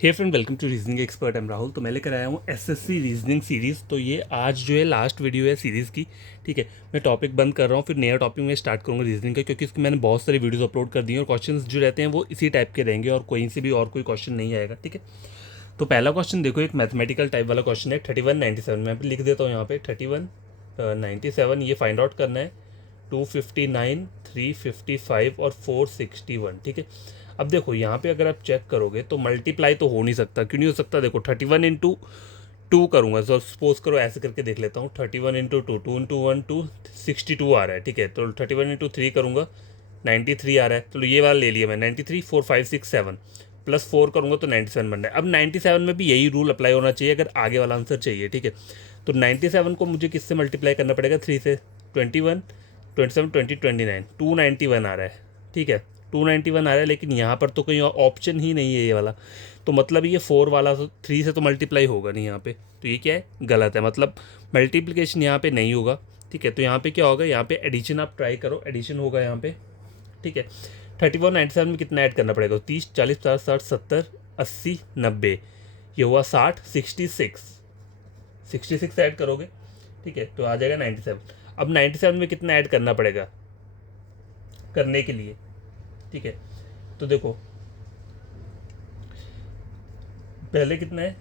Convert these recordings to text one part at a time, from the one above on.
Hey friend, welcome to reasoning expert. Am Rahul. तो मैं लेकर आया हूँ एसएससी रीजनिंग सीरीज़। तो ये आज जो है लास्ट वीडियो है सीरीज़ की। ठीक है, मैं टॉपिक बंद कर रहा हूँ, फिर नया टॉपिक में स्टार्ट करूँगा रीजनिंग का, क्योंकि इसकी मैंने बहुत सारी वीडियोस अपलोड कर दी हैं और क्वेश्चंस जो रहते हैं वो इसी टाइप के रहेंगे और कोई से भी और कोई क्वेश्चन नहीं आएगा। ठीक है, तो पहला क्वेश्चन देखो, एक मैथमेटिकल टाइप वाला क्वेश्चन है 3197 में। मैं लिख देता हूँ यहाँ पे 3197। ये फाइंड आउट करना है 259, 355 और 461। ठीक है, अब देखो यहाँ पे अगर आप चेक करोगे तो मल्टीप्लाई तो हो नहीं सकता। क्यों नहीं हो सकता? देखो 31 इंटू 2 करूँगा, तो सपोज करो ऐसे करके देख लेता हूँ। 31 इंटू 2, 2 इंटू 1 2 62 आ रहा है। ठीक है, तो 31 इंटू 3 करूँगा, 93 आ रहा है। तो ये वाला ले लिया मैं, 93, 4 5 6 7 +4 करूँगा तो 97 बन रहा है। अब 97 में भी यही रूल अप्लाई होना चाहिए अगर आगे वाला आंसर चाहिए। ठीक है, तो 97 को मुझे किससे मल्टीप्लाई करना पड़ेगा? 3 से। 21, 27, 20, 29, 291 आ रहा है। ठीक है, 291 आ रहा है, लेकिन यहाँ पर तो कोई ऑप्शन ही नहीं है ये वाला। तो मतलब ये 4 वाला 3 से तो मल्टीप्लाई होगा नहीं यहाँ पे। तो ये क्या है? गलत है, मतलब मल्टीप्लिकेशन यहाँ पे नहीं होगा। ठीक है, तो यहाँ पे क्या होगा? यहाँ पे एडिशन आप ट्राई करो, एडिशन होगा यहाँ पे। ठीक है, 3197 में कितना ऐड करना पड़ेगा? 30, 40, 50, 60, 70, 80, 90। ये हुआ 60, 66 ऐड करोगे। ठीक है, तो आ जाएगा 97। अब 97 में कितना ऐड करना पड़ेगा करने के लिए? ठीक है, तो देखो पहले कितना है?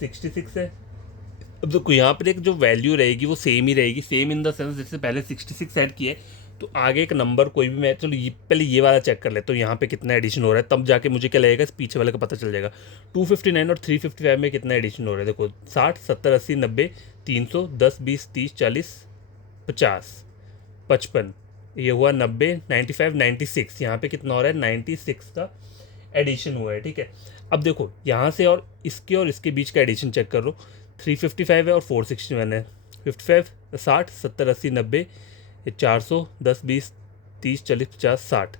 66 है। अब देखो यहाँ पर एक जो वैल्यू रहेगी वो सेम ही रहेगी, सेम इन द सेंस जैसे पहले 66 ऐड किए तो आगे एक नंबर कोई भी मैं, चलो ये पहले ये वाला चेक कर ले, तो यहाँ पे कितना एडिशन हो रहा है, तब जाके मुझे क्या लगेगा इस पीछे वाले का पता चल जाएगा। 259 और 355 में कितना एडिशन हो रहा है? देखो 60, 70, 80, 90, 300, 10, 20, 30, 40, 50, 55, ये हुआ 90, 95, 96। यहाँ पे कितना हो रहा है? 96 का एडिशन हुआ है। ठीक है, अब देखो यहाँ से और इसके बीच का एडिशन चेक कर लो। 355 है और 461 है। 55, 60, 70, 80, 90, ये 400, 10, 20, 30, 40, 50, 60,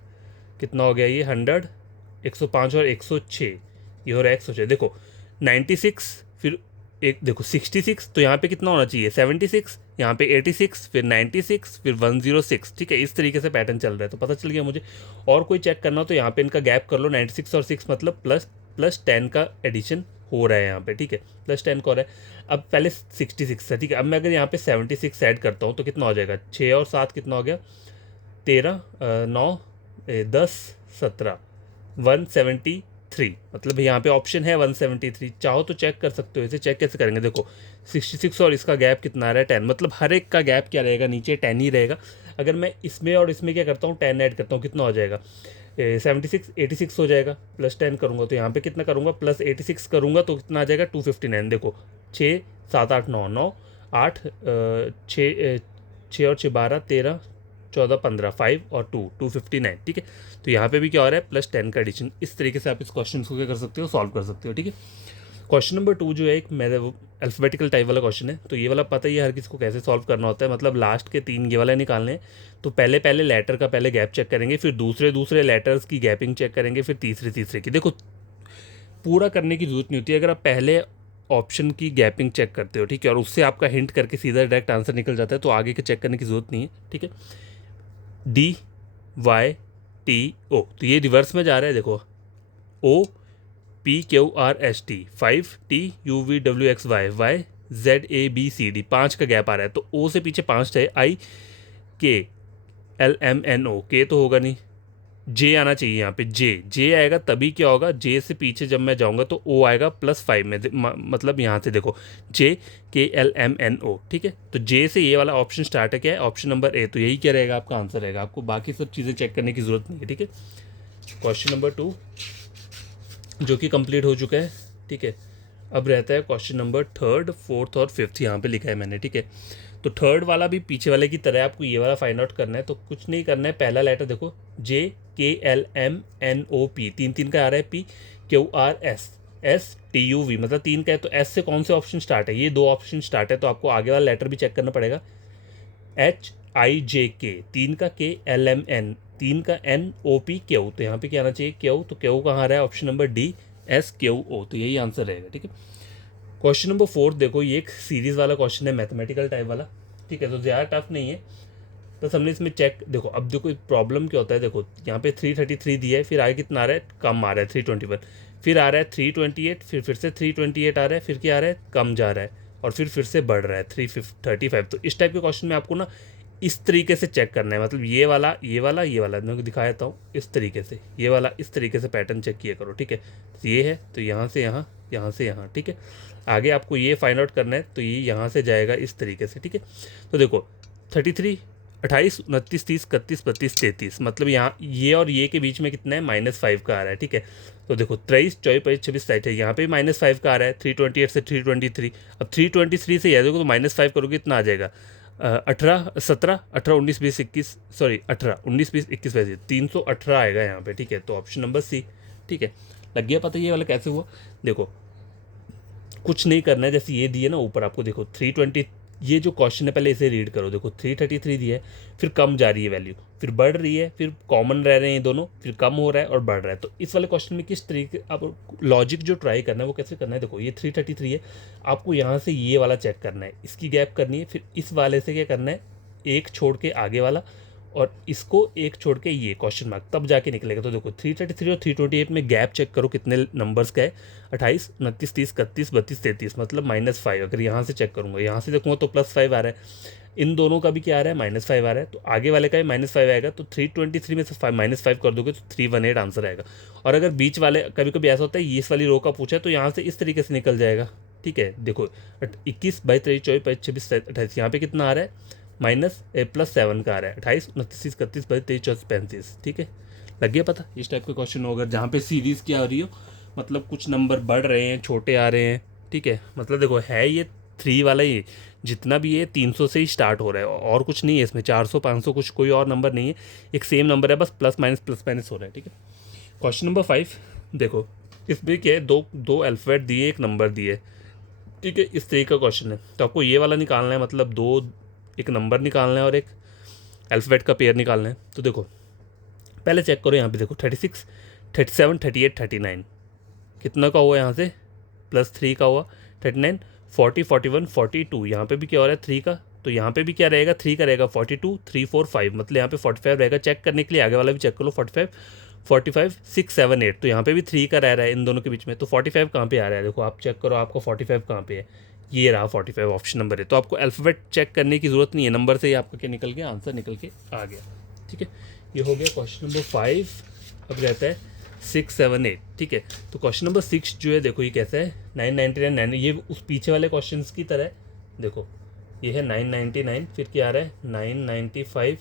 कितना हो गया ये? 100, 105 और 106, ये हो रहा है 106। देखो 96, फिर एक देखो 66, तो यहाँ पे कितना होना चाहिए? 76, यहाँ पे 86, फिर 96, फिर 106। ठीक है, इस तरीके से पैटर्न चल रहा है, तो पता चल गया मुझे। और कोई चेक करना हो तो यहाँ पे इनका गैप कर लो, 96 और 6 मतलब प्लस 10 का एडिशन हो रहा है यहाँ पे। ठीक है, +10 का हो रहा है। अब पहले 66 है। ठीक है, अब मैं अगर यहाँ पे 76 ऐड करता हूँ तो कितना हो जाएगा? 6 और 7 कितना हो गया? 13, 9, 10, 17, 173। मतलब यहाँ पे ऑप्शन है 173। चाहो तो चेक कर सकते हो। इसे चेक कैसे करेंगे? देखो 66 और इसका गैप कितना आ रहा है? 10। मतलब हर एक का गैप क्या रहेगा? नीचे 10 ही रहेगा। अगर मैं इसमें और इसमें क्या करता हूँ, 10 ऐड करता हूँ, कितना हो जाएगा? 76, 86 हो जाएगा। +10 करूँगा तो यहाँ पे कितना करूँगा? +86 करूँगा तो कितना आ जाएगा? 259। देखो 6, 7, 8, 9, 9, 8, 6, 6 और 6, 12, 13, 14, 15, 5 और 259। ठीक है, तो यहाँ पे भी क्या हो रहा है? +10 का एडिशन। इस तरीके से आप इस क्वेश्चन को क्या कर सकते हो? सॉल्व कर सकते हो। ठीक है, क्वेश्चन नंबर 2 जो है एक अल्फ़ाबेटिकल टाइप वाला क्वेश्चन है। तो ये वाला पता ही है हर किसी को कैसे सॉल्व करना होता है। मतलब लास्ट के 3 ये वाले निकालने हैं। तो पहले पहले लेटर का पहले गैप चेक करेंगे, फिर दूसरे लेटर्स की गैपिंग चेक करेंगे, फिर तीसरे की। देखो पूरा करने की जरूरत नहीं होती अगर आप पहले ऑप्शन की गैपिंग चेक करते हो। ठीक है, और उससे आपका हिंट करके सीधा डायरेक्ट आंसर निकल जाता है, तो आगे के चेक करने की जरूरत नहीं है। ठीक है, DYTO, तो ये रिवर्स में जा रहा है। देखो OPQRST, 5TUVWXY, YZABCD, 5 का गैप आ रहा है। तो O से पीछे 5 है। IKLMNO, के तो होगा नहीं, जे आना चाहिए यहाँ पे। जे आएगा तभी क्या होगा? जे से पीछे जब मैं जाऊँगा तो ओ आएगा +5 में। मतलब यहाँ से देखो JKLMNO। ठीक है, तो जे से ये वाला ऑप्शन स्टार्ट है। क्या है? Option number A. तो यही क्या रहेगा? आपका आंसर रहेगा। आपको बाकी सब चीज़ें चेक करने की ज़रूरत नहीं है। ठीक है, क्वेश्चन नंबर 2 जो कि कंप्लीट हो चुका है। ठीक है, अब रहता है क्वेश्चन नंबर 3, 4 और 5। यहाँ पे लिखा है मैंने। ठीक है, तो थर्ड वाला भी पीछे वाले की तरह आपको ये वाला फाइंड आउट करना है। तो कुछ नहीं करना है, पहला लेटर देखो JKLMNOP, 3 का आ रहा है। PQRSTUV, मतलब 3 का है। तो एस से कौन से ऑप्शन स्टार्ट है? ये 2 ऑप्शन स्टार्ट है, तो आपको आगे वाला लेटर भी चेक करना पड़ेगा। HIJK, 3 का KLMN, 3 का NOPQ, तो यहाँ पे क्या आना चाहिए? क्यू। तो क्यू कहाँ आ रहा है? ऑप्शन नंबर DSQO, तो यही आंसर रहेगा। ठीक है, क्वेश्चन नंबर 4 देखो, ये एक सीरीज वाला क्वेश्चन है, मैथमेटिकल टाइप वाला। ठीक है, तो ज़्यादा टफ नहीं है। तो हमने इसमें चेक देखो, अब देखो प्रॉब्लम क्या होता है। देखो यहाँ पे 333 दिया है, फिर आगे कितना आ रहा है? कम आ रहा है 321। फिर आ रहा है 328, फिर से 328 आ रहा है, फिर क्या आ रहा है, कम जा रहा है, और फिर से बढ़ रहा है 335। तो इस टाइप के क्वेश्चन में आपको ना इस तरीके से चेक करना है, मतलब ये वाला मैं दिखा देता हूँ इस तरीके से, ये वाला इस तरीके से पैटर्न चेक किया करो, ठीक है। तो ये है, तो यहाँ से यहाँ, यहाँ से यहाँ, ठीक है। आगे आपको ये फाइंड आउट करना है, तो ये यहाँ से जाएगा इस तरीके से, ठीक है। तो देखो 33, 28, 29, 30, 31, 32, 33, मतलब यहाँ ये और ये के बीच में कितना है, -5 का आ रहा है, ठीक है। तो देखो 23, 24, 25, 26, 27 है, यहाँ पे -5 का आ रहा है, 328 से 323। अब 323 से याद देखो तो -5 करोगे इतना आ जाएगा, 18, 17, 18, 19, 20, 21, सॉरी 18, 19, 20, 21, 22, 318 आएगा यहाँ पे, ठीक है। तो ऑप्शन नंबर सी, ठीक है। लग गया पता ये वाला कैसे हुआ। देखो कुछ नहीं करना है, जैसे ये दिए ना ऊपर आपको, देखो 320, ये जो क्वेश्चन है पहले इसे रीड करो, देखो 333 दिया है, फिर कम जा रही है वैल्यू, फिर बढ़ रही है, फिर कॉमन रह रहे हैं ये दोनों, फिर कम हो रहा है और बढ़ रहा है। तो इस वाले क्वेश्चन में किस तरीके आप लॉजिक जो ट्राई करना है वो कैसे करना है, देखो ये 333 है, आपको यहाँ से ये वाला चेक करना है, इसकी गैप करनी है, फिर इस वाले से क्या करना है, एक छोड़ के आगे वाला, और इसको एक छोड़ के ये क्वेश्चन मार्क, तब जाके निकलेगा। तो देखो 333 और 328 में गैप चेक करो कितने नंबर्स का है, 28, 29, 30, 31, 32, 33, मतलब -5। अगर यहाँ से चेक करूँगा, यहाँ से देखूँगा तो +5 आ रहा है, इन दोनों का भी क्या आ रहा है, -5 आ रहा है, तो आगे वाले का भी -5 आएगा। तो 323 में से -5 कर दोगे तो 318 आंसर आएगा। और अगर बीच वाले, कभी कभी ऐसा होता है ये इस वाली रो का पूछा है तो यहाँ से इस तरीके से निकल जाएगा, ठीक है। देखो 21, 22, 23, 24, 25, 26, 28, यहाँ पे कितना आ रहा है, +7 का आ रहा है, 28, 29, 30, 31, 32, 23, 24, 35, ठीक है। लग गया पता। इस टाइप का क्वेश्चन हो अगर जहाँ पे सीरीज क्या आ रही हो, मतलब कुछ नंबर बढ़ रहे हैं, छोटे आ रहे हैं, ठीक है। मतलब देखो है ये 3 वाला ही, जितना भी है 300 से ही स्टार्ट हो रहा है, और कुछ नहीं है इसमें, 400, 500 कुछ कोई और नंबर नहीं है, एक सेम नंबर है, बस प्लस माइनस हो रहा है, ठीक है। क्वेश्चन नंबर 5, देखो इसमें क्या है, दो अल्फ़ाबेट दिए, एक नंबर दिए, ठीक है। इस तरीके का क्वेश्चन है, तो आपको ये वाला निकालना है, मतलब एक नंबर निकालना है और एक अल्फ़ाबेट का पेयर निकालना है। तो देखो पहले चेक करो यहाँ पे, देखो 36, 37, 38, 39 कितना का हुआ यहाँ से, +3 का हुआ, 39, 40, 41, 42, यहाँ पे भी क्या हो रहा है 3 का, तो यहाँ पे भी क्या रहेगा 3 का रहेगा, 42, 3, 4, 5, मतलब यहाँ पे 45 रहेगा। चेक करने के लिए आगे वाला भी चेक कर लो, 45, 45, 6, 7, 8, तो यहाँ पे भी 3 का रह रहा है इन दोनों के बीच में। तो 45 कहाँ पे आ रहा है, देखो आप चेक करो आपका 45 कहाँ पे है, ये रहा 45, ऑप्शन नंबर है। तो आपको अल्फ़ाबेट चेक करने की ज़रूरत नहीं है, नंबर से ही आपका क्या निकल गया, आंसर निकल के आ गया, ठीक है। ये हो गया क्वेश्चन नंबर 5। अब रहता है 6, 7, 8, ठीक है। तो क्वेश्चन नंबर 6 जो है, देखो ये कैसा है, 999, ये उस पीछे वाले क्वेश्चन की तरह है। देखो ये है 999, फिर क्या आ रहा है 995,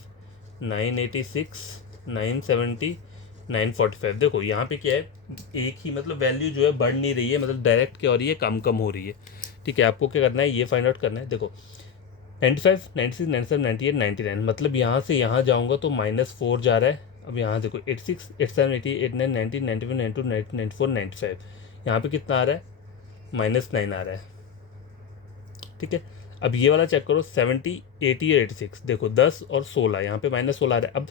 986, 970, 945। देखो यहाँ पे क्या है, एक ही मतलब वैल्यू जो है बढ़ नहीं रही है, मतलब डायरेक्ट क्या हो रही है, कम कम हो रही है, ठीक है। आपको क्या करना है, ये फाइंड आउट करना है। देखो 95, 96, 97, 98, 99, मतलब यहाँ से यहाँ जाऊँगा तो -4 जा रहा है। अब यहाँ देखो 86, 87, 88, 89, 90, 91, 92, 93, 94, 95, यहाँ पे कितना आ रहा है, -9 आ रहा है, ठीक है। अब ये वाला चेक करो 70, 80 और 86, देखो 10 और 16, यहाँ पे -16 आ रहा है। अब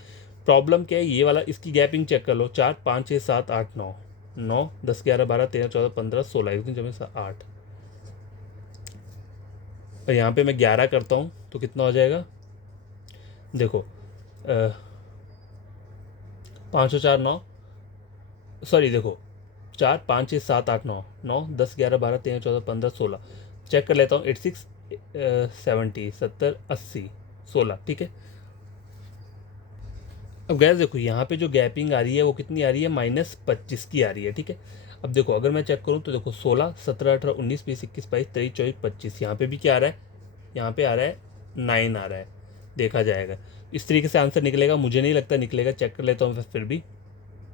प्रॉब्लम क्या है, ये वाला, इसकी गैपिंग चेक कर लो, 4, 5, 6, 7, 8, 9, 9, 10, 11, 12, 13, 14, 15, 16, एक दिन जब 8, और यहाँ पे मैं 11 करता हूँ तो कितना हो जाएगा, देखो 5 और 4, 9, सॉरी देखो 4, 5, 6, 7, 8, 9, 9, 10, 11, 12, 13, 14, 15, 16, चेक कर लेता हूँ, 86, 70, 70, 80, 16, ठीक है। अब गैस देखो यहाँ पे जो गैपिंग आ रही है वो कितनी आ रही है, -25 की आ रही है, ठीक है। अब देखो अगर मैं चेक करूँ तो देखो 16, 17, 18, 19, 20, 21, 22, 23, 24, 25, यहाँ पे भी क्या आ रहा है, यहाँ पे आ रहा है 9 आ रहा है, देखा जाएगा। इस तरीके से आंसर निकलेगा, मुझे नहीं लगता निकलेगा, चेक कर लेता हूँ फिर भी।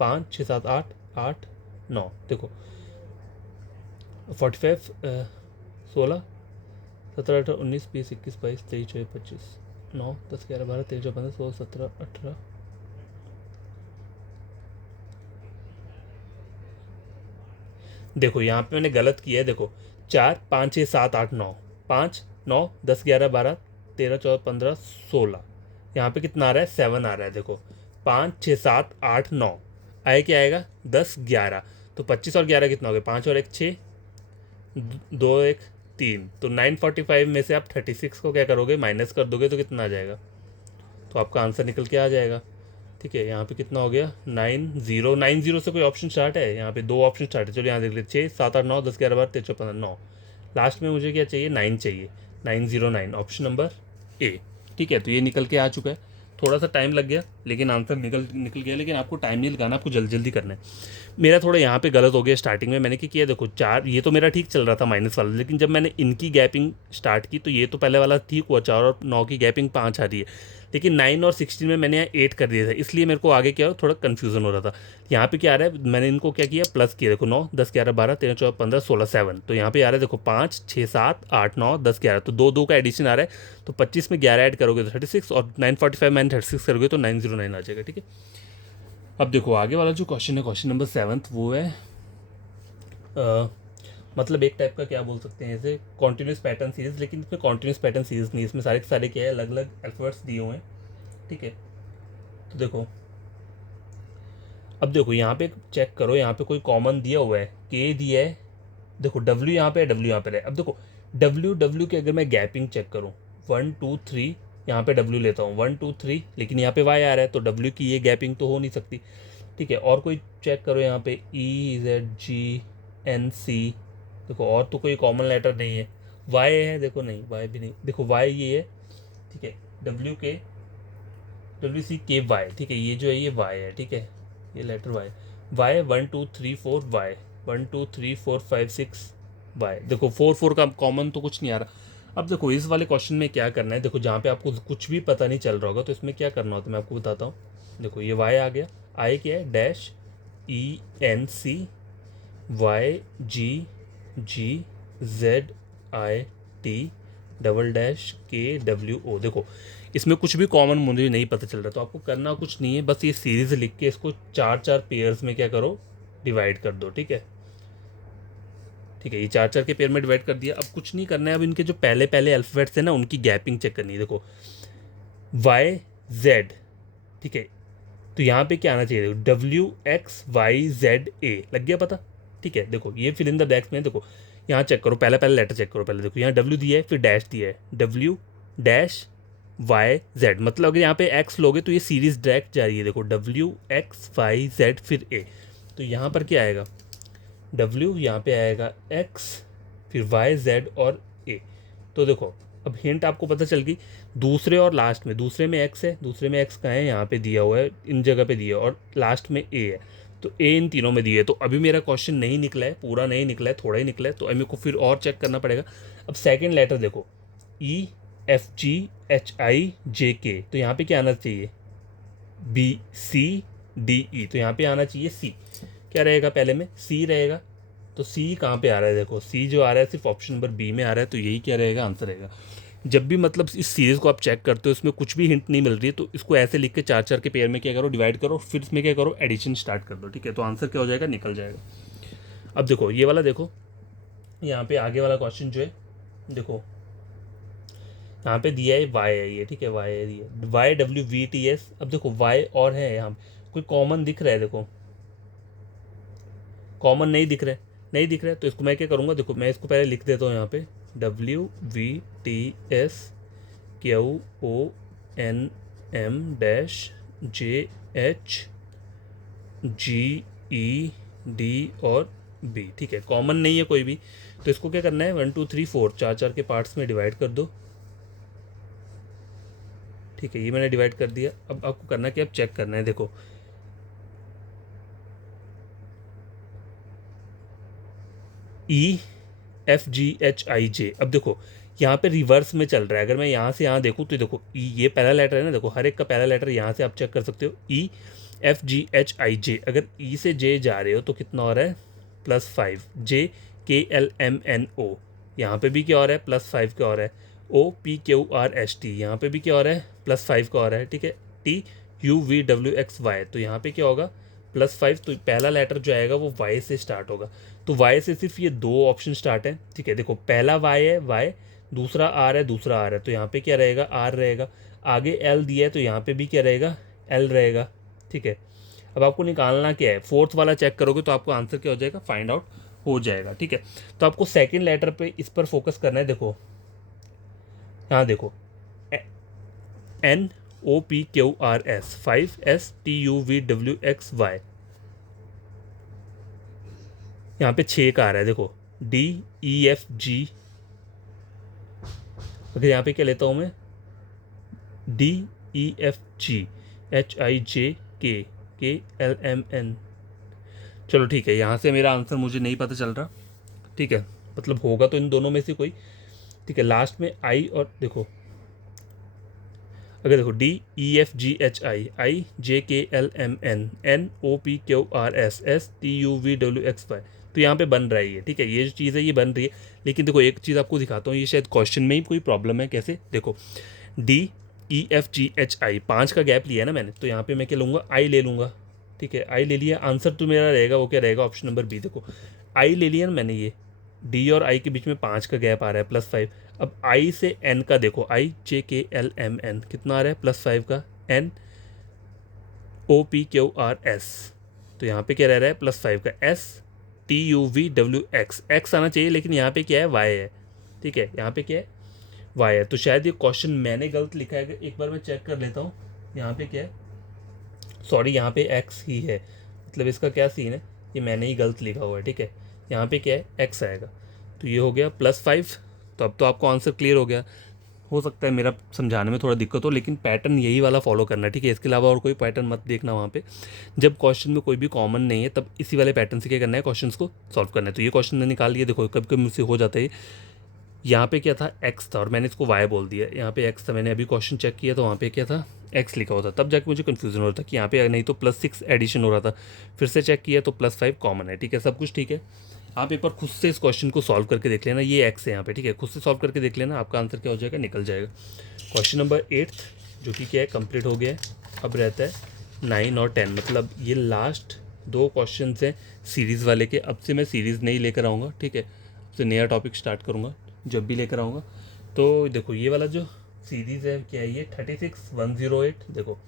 5, 6, 7, 8, 8, 9, देखो 45, 16, 17, 18, 19, 20, 21, 22, 23, 24, 25, 9, 10, 11, 12, 13, 14, 15, 16, 17, 18, देखो यहाँ पे मैंने गलत किया है, देखो 4, 5, 6, 7, 8, 9, 5, 9, 10, 11, 12, 13, 14, 15, 16, यहाँ पे कितना आ रहा है, 7 आ रहा है। देखो 5, 6, 7, 8, 9 आए, क्या आएगा 10, 11, तो 25 और 11 कितना हो गया, 5 और 1, 6, 2, 1, 3, तो 945 में से आप 36 को क्या करोगे, माइनस कर दोगे तो कितना आ जाएगा, तो आपका आंसर निकल के आ जाएगा ठीक है, यहाँ पे कितना हो गया 90 से कोई ऑप्शन स्टार्ट है, यहाँ पे 2 ऑप्शन स्टार्ट है, चलो यहाँ देख ले 6 7 8 9 10 11 12 13 14 15 9, लास्ट में मुझे क्या चाहिए 9 चाहिए, 909 ऑप्शन नंबर ए। ठीक है, तो ये निकल के आ चुका है, थोड़ा सा टाइम लग गया लेकिन आंसर निकल गया, लेकिन आपको टाइम नहीं लगाना, आपको जल्दी जल्दी करना है। मेरा थोड़ा यहाँ पे गलत हो गया स्टार्टिंग में, मैंने क्या किया देखो 4, ये तो मेरा ठीक चल रहा था माइनस वाला, लेकिन जब मैंने इनकी गैपिंग स्टार्ट की तो ये तो पहले वाला ठीक हुआ, 4 और 9 की गैपिंग 5 आ रही है, लेकिन 9 और 16 में मैंने यहाँ 8 कर दिया था, इसलिए मेरे को आगे क्या थोड़ा कन्फ्यूजन हो रहा था। यहाँ पे क्या आ रहा है, मैंने इनको क्या किया प्लस किया, देखो 9 10 11 12 13 14 15 16 7, तो यहाँ पे आ रहा है देखो 5 6 7 8 9 10 11, तो 2 2 का एडिशन आ रहा है, तो 25 में 11 ऐड करोगे तो 36, और 945 में 36 करोगे तो 909 आ जाएगा। ठीक है, अब देखो आगे वाला जो क्वेश्चन है, क्वेश्चन नंबर 7, वो है मतलब एक टाइप का क्या बोल सकते हैं इसे, कॉन्टिन्यूस पैटर्न सीरीज, लेकिन इसमें कॉन्टिन्यूस पैटर्न सीरीज नहीं, इसमें सारे के सारे क्या है अलग अलग अल्फाबेट्स दिए हुए हैं। ठीक है, तो देखो अब देखो यहाँ पे चेक करो, यहाँ पे कोई कॉमन दिया हुआ है, के दिया है, देखो डब्ल्यू यहाँ पे है, डब्ल्यू यहाँ पे है। अब देखो डब्ल्यू डब्ल्यू की अगर मैं गैपिंग चेक करूँ 1 2 3, यहाँ पे डब्ल्यू लेता हूँ 1 2 3, लेकिन यहाँ पे वाई आ रहा है, तो डब्ल्यू की ये गैपिंग तो हो नहीं सकती। ठीक है, और कोई चेक करो यहाँ पे E Z G N C, देखो और तो कोई कॉमन लेटर नहीं है, वाई है देखो, नहीं वाई भी नहीं, देखो वाई ये है। ठीक है, डब्ल्यू सी के वाई, ठीक है, ये जो है ये वाई है। ठीक है, ये letter Y, Y 1 2 3 4 Y, 1 2 3 4 5 6 Y, देखो 4 4 का कॉमन तो कुछ नहीं आ रहा। अब देखो इस वाले क्वेश्चन में क्या करना है, देखो जहाँ पे आपको कुछ भी पता नहीं चल रहा होगा तो इसमें क्या करना होता है मैं आपको बताता हूँ। देखो ये वाई आ गया, आई क्या है dash E N C Y G G Z I T double dash K W O, देखो इसमें कुछ भी कॉमन मुझे नहीं पता चल रहा, तो आपको करना कुछ नहीं है, बस ये सीरीज लिख के इसको 4 4 पेयर्स में क्या करो डिवाइड कर दो। ठीक है, ठीक है, ये 4 4 के पेयर में डिवाइड कर दिया। अब कुछ नहीं करना है, अब इनके जो पहले पहले अल्फ़ाबेट्स हैं ना उनकी गैपिंग चेक करनी है। देखो वाई जेड, ठीक है, तो यहाँ पे क्या आना चाहिए, देखो W X Y Z A, लग गया पता। ठीक है, देखो ये फिल इन द ब्लैंक्स में, देखो यहाँ चेक करो, पहले लेटर चेक करो, पहले देखो यहाँ डब्ल्यू दिया है फिर डैश दिया है, डब्ल्यू डैश वाई जेड, मतलब अगर यहाँ पे एक्स लोगे तो ये सीरीज डायरेक्ट जा रही है, देखो डब्ल्यू एक्स वाई जेड फिर ए, तो यहाँ पर क्या आएगा डब्ल्यू, यहाँ पे आएगा एक्स फिर वाई जेड और ए। तो देखो अब हिंट आपको पता चल गई, दूसरे और लास्ट में, दूसरे में एक्स है, दूसरे में एक्स कहाँ है यहाँ पे दिया हुआ है, इन जगह पे दिया है, और लास्ट में ए है, तो ए इन तीनों में दिए है। तो अभी मेरा क्वेश्चन नहीं निकला है, पूरा नहीं निकला है, थोड़ा ही निकला है, तो अभी मेरे को फिर और चेक करना पड़ेगा। अब सेकेंड लेटर देखो E F G H I जे के, तो यहाँ पे क्या आना चाहिए बी सी डी ई, तो यहाँ पे आना चाहिए सी, क्या रहेगा पहले में सी रहेगा, तो सी कहाँ पे आ रहा है, देखो सी जो आ रहा है सिर्फ ऑप्शन नंबर बी में आ रहा है, तो यही क्या रहेगा आंसर रहेगा। जब भी मतलब इस सीरीज़ को आप चेक करते हो इसमें कुछ भी हिंट नहीं मिल रही है, तो इसको ऐसे लिख के 4 4 के पेयर में क्या करो डिवाइड करो, फिर इसमें क्या करो एडिशन स्टार्ट कर दो। ठीक है, तो आंसर क्या हो जाएगा निकल जाएगा। अब देखो ये वाला, देखो यहाँ पे आगे वाला क्वेश्चन जो है, देखो यहाँ पे दिया है वाई है ये, ठीक है वाई है ये, Y W V T S. अब देखो वाई और है यहाँ कोई कॉमन दिख रहा है, देखो कॉमन नहीं दिख रहा है, नहीं दिख रहा है, तो इसको मैं क्या करूँगा, देखो मैं इसको पहले लिख देता हूँ यहाँ पे W V T S Q O N M dash J H G E D और बी। ठीक है, कॉमन नहीं है कोई भी, तो इसको क्या करना है 1 2 3 4 4 के पार्ट्स में डिवाइड कर दो। ठीक है, ये मैंने डिवाइड कर दिया। अब आपको करना क्या, अब चेक करना है, देखो E F G H I जे, अब देखो यहाँ पे रिवर्स में चल रहा है, अगर मैं यहाँ से यहाँ देखूँ तो देखो ई ये पहला लेटर है ना, देखो हर एक का पहला लेटर यहाँ से आप चेक कर सकते हो, E F G H I जे, अगर ई से जे जा रहे हो तो कितना हो रहा है +5, जे के एल एम एन ओ, यहाँ पे भी क्या हो रहा है +5 का हो रहा है, O P Q R S T, यहाँ पे भी क्या हो रहा है +5 का हो रहा है। ठीक है, T U V W X Y, तो यहाँ पे क्या होगा +5, तो पहला लेटर जो आएगा वो वाई से स्टार्ट होगा, तो वाई से सिर्फ ये 2 ऑप्शन स्टार्ट है। ठीक है, देखो पहला वाई है वाई, दूसरा आर है, दूसरा आर है, तो यहाँ पे क्या रहेगा आर रहेगा, आगे एल दिया है तो यहाँ पे भी क्या रहेगा एल रहेगा। ठीक है, अब आपको निकालना क्या है, फोर्थ वाला चेक करोगे तो आपको आंसर क्या हो जाएगा फाइंड आउट हो जाएगा। ठीक है, तो आपको सेकेंड लेटर पे इस पर फोकस करना है, देखो यहाँ देखो एन OPQRS 5STUVWXY। यहाँ पे 6 का आ रहा है देखो, DEFG। अगर यहाँ पे क्या लेता हूँ मैं, DEFG HIJKKLMN। चलो ठीक है, यहाँ से मेरा आंसर मुझे नहीं पता चल रहा, ठीक है, मतलब होगा तो इन दोनों में से कोई, ठीक है। लास्ट में आई और देखो, अगर देखो DEFGHIJKLMNNOPQRSSTUVWXY, तो यहाँ पे बन रहा है ये, ठीक है, ये जो चीज़ है ये बन रही है। लेकिन देखो एक चीज़ आपको दिखाता हूँ, ये शायद क्वेश्चन में ही कोई प्रॉब्लम है। कैसे, देखो DEFGHI 5 का गैप लिया है ना मैंने, तो यहाँ पे मैं क्या लूँगा, आई ले लूँगा, ठीक है, आई ले लिया। आंसर तो मेरा रहेगा वो क्या रहेगा, ऑप्शन नंबर बी। देखो आई ले लिया ना मैंने, ये डी और आई के बीच में 5 का गैप आ रहा है +5। अब आई से एन का देखो, IJKLMN कितना आ रहा है, +5 का, NOPQRS, तो यहाँ पे क्या रह रहा है, +5 का, STUVWX, एक्स आना चाहिए लेकिन यहाँ पे क्या है, वाई है, ठीक है, यहाँ पे क्या है, वाई है। तो शायद ये क्वेश्चन मैंने गलत लिखा है, एक बार मैं चेक कर लेता हूँ। यहाँ पे क्या है, सॉरी यहाँ पे एक्स ही है, मतलब इसका क्या सीन है, ये मैंने ही गलत लिखा हुआ है, ठीक है। यहाँ पे क्या है, एक्स आएगा, तो ये हो गया +5। तो अब तो आपको आंसर क्लियर हो गया। हो सकता है मेरा समझाने में थोड़ा दिक्कत हो, लेकिन पैटर्न यही वाला फॉलो करना है, ठीक है। इसके अलावा और कोई पैटर्न मत देखना वहाँ पे। जब क्वेश्चन में कोई भी कॉमन नहीं है तब इसी वाले पैटर्न से क्या करना है, क्वेश्चन को सॉल्व करना है। तो ये क्वेश्चन मैंने निकाल लिया, देखो कभी कभी मुझसे हो जाता है। यहाँ पे क्या था, एक्स था और मैंने इसको वाई बोल दिया, यहाँ पे एक्स था, मैंने अभी क्वेश्चन चेक किया तो वहाँ पे क्या था, एक्स लिखा हुआ था, तब जाके मुझे कन्फ्यूजन हो रहा था कि यहाँ पे नहीं तो +6 एडिशन हो रहा था। फिर से चेक किया तो +5 कॉमन है, ठीक है, सब कुछ ठीक है। आप एक बार खुद से इस क्वेश्चन को सॉल्व करके देख लेना, ये एक्स है यहाँ पे, ठीक है, खुद से सॉल्व करके देख लेना, आपका आंसर क्या हो जाएगा, निकल जाएगा। क्वेश्चन नंबर 8 जो कि क्या है, कंप्लीट हो गया है। अब रहता है 9 और 10, मतलब ये लास्ट 2 क्वेश्चन हैं सीरीज़ वाले के। अब से मैं सीरीज़ नहीं लेकर आऊँगा, ठीक है, अब से नया टॉपिक स्टार्ट करूँगा जब भी लेकर आऊँगा। तो देखो ये वाला जो सीरीज़ है क्या है, ये 36 108, देखो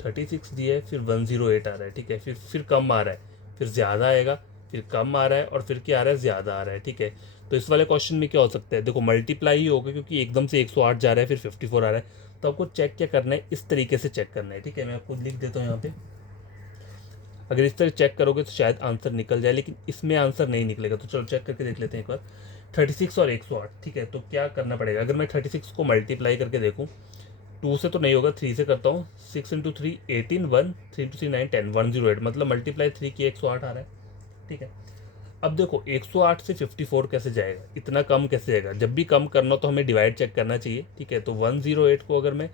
36 दिया है, फिर 108 आ रहा है, ठीक है, फिर कम आ रहा है, फिर ज़्यादा आएगा, फिर कम आ रहा है और फिर क्या आ रहा है, ज़्यादा आ रहा है, ठीक है। तो इस वाले क्वेश्चन में क्या हो सकता है, देखो मल्टीप्लाई ही होगा क्योंकि एकदम से 108 जा रहा है फिर 54 आ रहा है। तो आपको चेक क्या करना है, इस तरीके से चेक करना है, ठीक है। मैं आपको लिख देता हूँ यहाँ पे, अगर इस तरह चेक करोगे तो शायद आंसर निकल जाए, लेकिन इसमें आंसर नहीं निकलेगा। तो चलो चेक करके देख लेते हैं एक बार। 36 और 108, ठीक है, तो क्या करना पड़ेगा, अगर मैं 36 को मल्टीप्लाई करके देखूँ, 2 से तो नहीं होगा, 3 से करता हूँ, 6 × 3 18, 1 3 × 3 9 10 108, मतलब मल्टीप्लाई 3 की 108 आ रहा है, ठीक है। अब देखो 108 से 54 कैसे जाएगा, इतना कम कैसे जाएगा, जब भी कम करना हो तो हमें डिवाइड चेक करना चाहिए, ठीक है। तो 108 को अगर मैं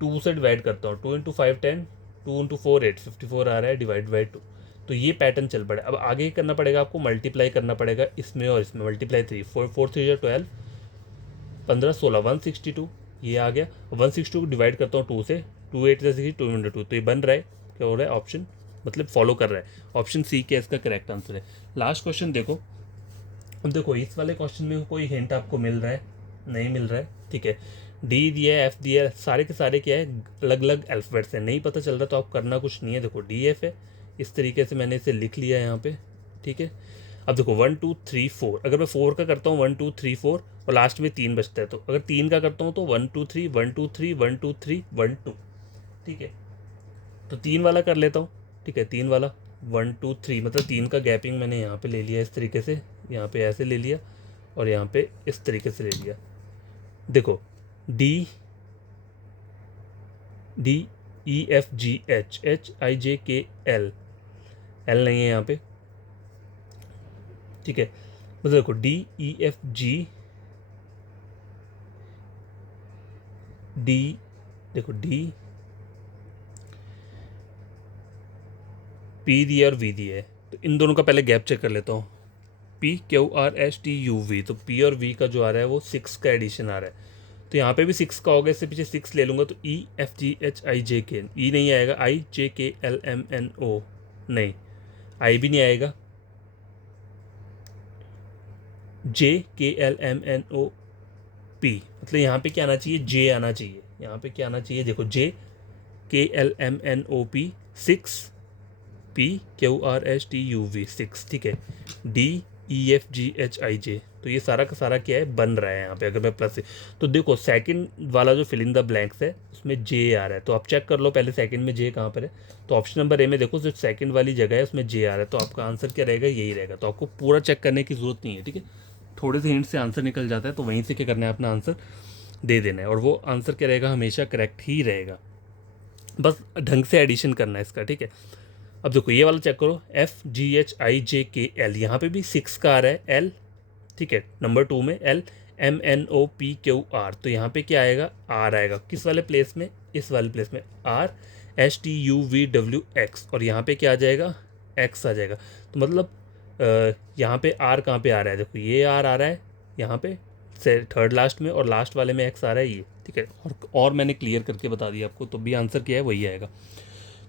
2 से डिवाइड करता हूँ, 2 × 5 10, 2 × 4 8, 54 आ रहा है, डिवाइड बाई 2। तो ये पैटर्न चल पड़ा। अब आगे करना पड़ेगा आपको, मल्टीप्लाई करना पड़ेगा इसमें और इसमें, मल्टीप्लाई 3 4 4 3 12 15 16 162, ये आ गया। 162 को डिवाइड करता हूँ 2 से, 2 8 जैसे 202, तो ये बन रहा है, क्या हो रहा है, ऑप्शन मतलब फॉलो कर रहा है, ऑप्शन सी क्या इसका करेक्ट आंसर है। लास्ट क्वेश्चन देखो, अब देखो इस वाले क्वेश्चन में कोई हिंट आपको मिल रहा है, नहीं मिल रहा है, ठीक है। डी दिया है, एफ दिया है, सारे के सारे क्या है, अलग अलग अल्फ़ाबेट्स हैं, नहीं पता चल रहा तो आप करना कुछ नहीं है। देखो डी एफ है, इस तरीके से मैंने इसे लिख लिया है यहाँ पे, ठीक है। अब देखो 1 2 3 4, अगर मैं 4 का करता हूँ 1 2 3 4 और लास्ट में 3 बचता है, तो अगर 3 का करता हूँ तो 1 2 3 1 2 3 1 2 3 1 2, ठीक है। तो 3 वाला कर लेता हूँ, ठीक है, 3 वाला 1 2 3, मतलब 3 का गैपिंग मैंने यहाँ पे ले लिया इस तरीके से, यहाँ पे ऐसे ले लिया और यहाँ पे इस तरीके से ले लिया। देखो डी DEFGHHIJKL, एल नहीं है यहाँ पे, ठीक है। मतलब देखो DEFG देखो डी पी दिया और वी दिया है, तो इन दोनों का पहले गैप चेक कर लेता हूँ। PQRSTUV, तो पी और वी का जो आ रहा है वो 6 का एडिशन आ रहा है, तो यहाँ पे भी 6 का होगा, इससे पीछे 6 ले लूँगा तो EFGHIJK, ई नहीं आएगा, IJKLMNO नहीं, आई भी नहीं आएगा, JKLMNOP, मतलब यहाँ पे क्या आना चाहिए, जे आना चाहिए, यहाँ पे क्या आना चाहिए, देखो JKLMNOP 6, PQRSTUV 6, ठीक है। EFGHIJ, तो ये सारा का सारा क्या है बन रहा है यहाँ पे। अगर मैं प्लस से, तो देखो सेकंड वाला जो फिल इन द ब्लैंक्स है उसमें जे आ रहा है, तो आप चेक कर लो पहले सेकंड में जे कहाँ पर है। तो ऑप्शन नंबर ए में देखो जो सेकंड वाली जगह है उसमें जे आ रहा है, तो आपका आंसर क्या रहेगा, यही रहेगा। तो आपको पूरा चेक करने की ज़रूरत नहीं है, ठीक है। थोड़े से हिंट से आंसर निकल जाता है, तो वहीं से क्या करना है, अपना आंसर दे देना है, और वो आंसर क्या रहेगा, हमेशा करेक्ट ही रहेगा। बस ढंग से एडिशन करना है इसका, ठीक है। अब देखो ये वाला चेक करो, FGHIJKL, यहाँ पे भी 6 का आ रहा है L, ठीक है। नंबर 2 में L, MNOPQR, तो यहाँ पे क्या आएगा, R आएगा। किस वाले प्लेस में, इस वाले प्लेस में RSTUVWX, और यहाँ पे क्या आ जाएगा, X आ जाएगा। तो मतलब यहाँ पे R कहाँ पे आ रहा है, देखो ये R आ रहा है यहाँ पे से थर्ड लास्ट में, और लास्ट वाले में X आ रहा है ये, ठीक है। और मैंने क्लियर करके बता दिया आपको, तो भी आंसर क्या है, वही आएगा।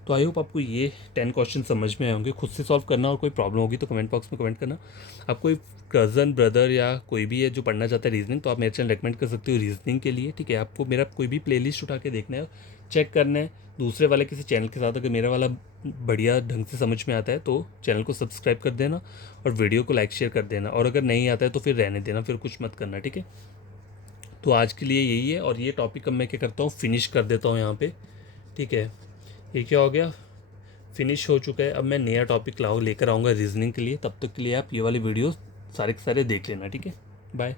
तो आई होप आपको ये 10 क्वेश्चन समझ में आए होंगे। खुद से सॉल्व करना, और कोई प्रॉब्लम होगी तो कमेंट बॉक्स में कमेंट करना। आप कोई कज़न ब्रदर या कोई भी है जो पढ़ना चाहता है रीजनिंग, तो आप मेरे चैनल रेकमेंड कर सकते हो रीजनिंग के लिए, ठीक है। आपको मेरा कोई भी प्लेलिस्ट उठा के देखना है, चेक करना है दूसरे वाले किसी चैनल के साथ, अगर मेरा वाला बढ़िया ढंग से समझ में आता है तो चैनल को सब्सक्राइब कर देना, और वीडियो को लाइक शेयर कर देना, और अगर नहीं आता है तो फिर रहने देना, फिर कुछ मत करना, ठीक है। तो आज के लिए यही है, और ये टॉपिक अब मैं क्या करता हूँ, फिनिश कर देता हूँ यहाँ पे, ठीक है। ये क्या हो गया, फिनिश हो चुका है। अब मैं नया टॉपिक लेकर आऊँगा रीजनिंग के लिए, तब तक के लिए आप ये वाली वीडियोस सारे के सारे देख लेना, ठीक है। बाय।